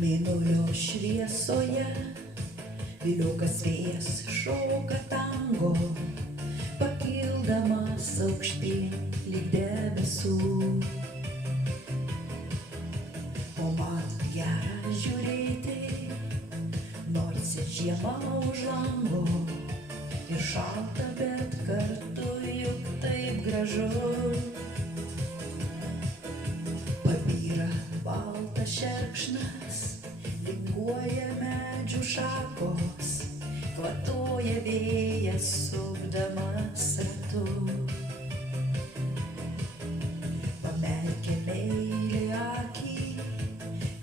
Mėnulio šviesoje viliukas vėjas šoka tango, pakildamas aukštyn lyg debesų. O man gera žiūrėti, nors ir žiema už lango ir šalta, bet kartu juk taip gražu. Pabyra baltas šerkšnas, linguoja medžių šakos, kvatoja vėjas sukdamas ratu. Pamerkia meiliai akį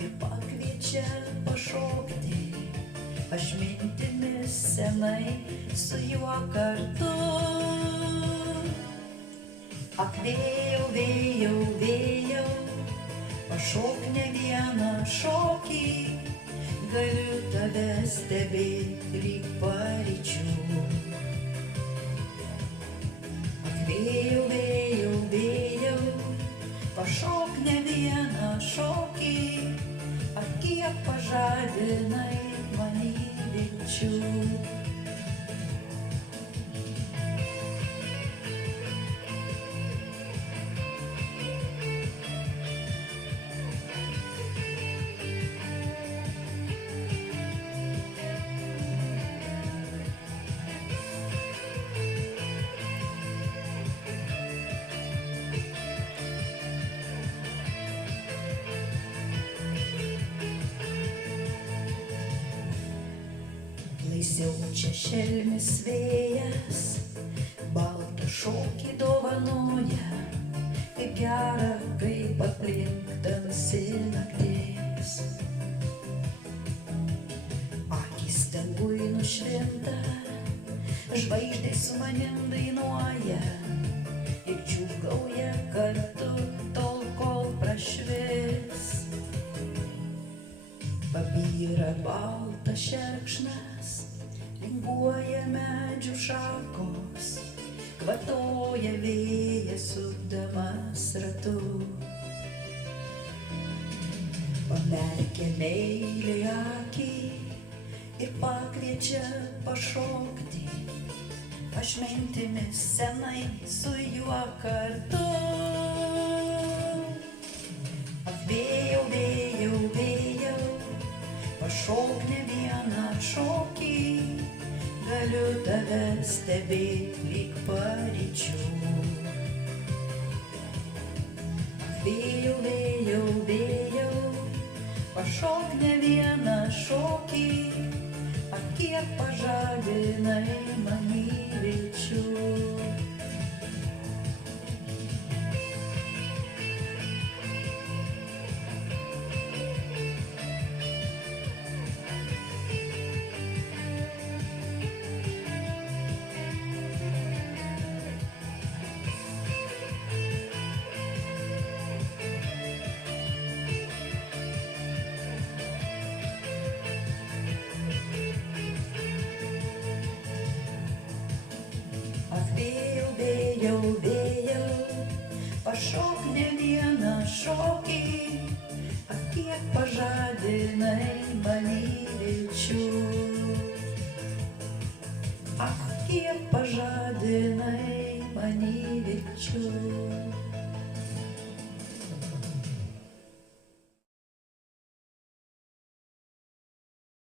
ir pakviečia pašokti, aš mintimis senai su juo kartu. Ak vėjau, vėjau, vėjau, pašok ne vieną šokį, galiu tave stebėti lyg paryčių. Ak vėjau, vėjau, vėjau, pašok ne vieną šokį, ar kiek pažadinai manį vilčių. Siaučia šelmis vėjas, baltą šokį dovanoja, kaip gera, kaip aplink tamsi naktis. Akys dangui nušvinta, žvaigždės su manim dainuoja ir džiūgauja kartu tol, kol prašvis. Pabyra baltas šerkšnas, linguoja medžių šakos, kvatoja vėjas sukdamas ratu. Pamerkia meiliai akį ir pakviečia pašokti, aš mintimis senai su juo kartu. Ak vėjau, vėjau, vėjau, pašok ne vieną šokį, galiu tave stebėti lyg paryčių. Ak vėjau, vėjau, vėjau, pašok ne vieną šokį, ar kiek pažadinai manį vilčių. Ak vėjau, vėjau, vėjau, pašok ne vieną šokį, ar kiek pažadinai manį vilčių. Ak kiek pažadinai manį vilčių.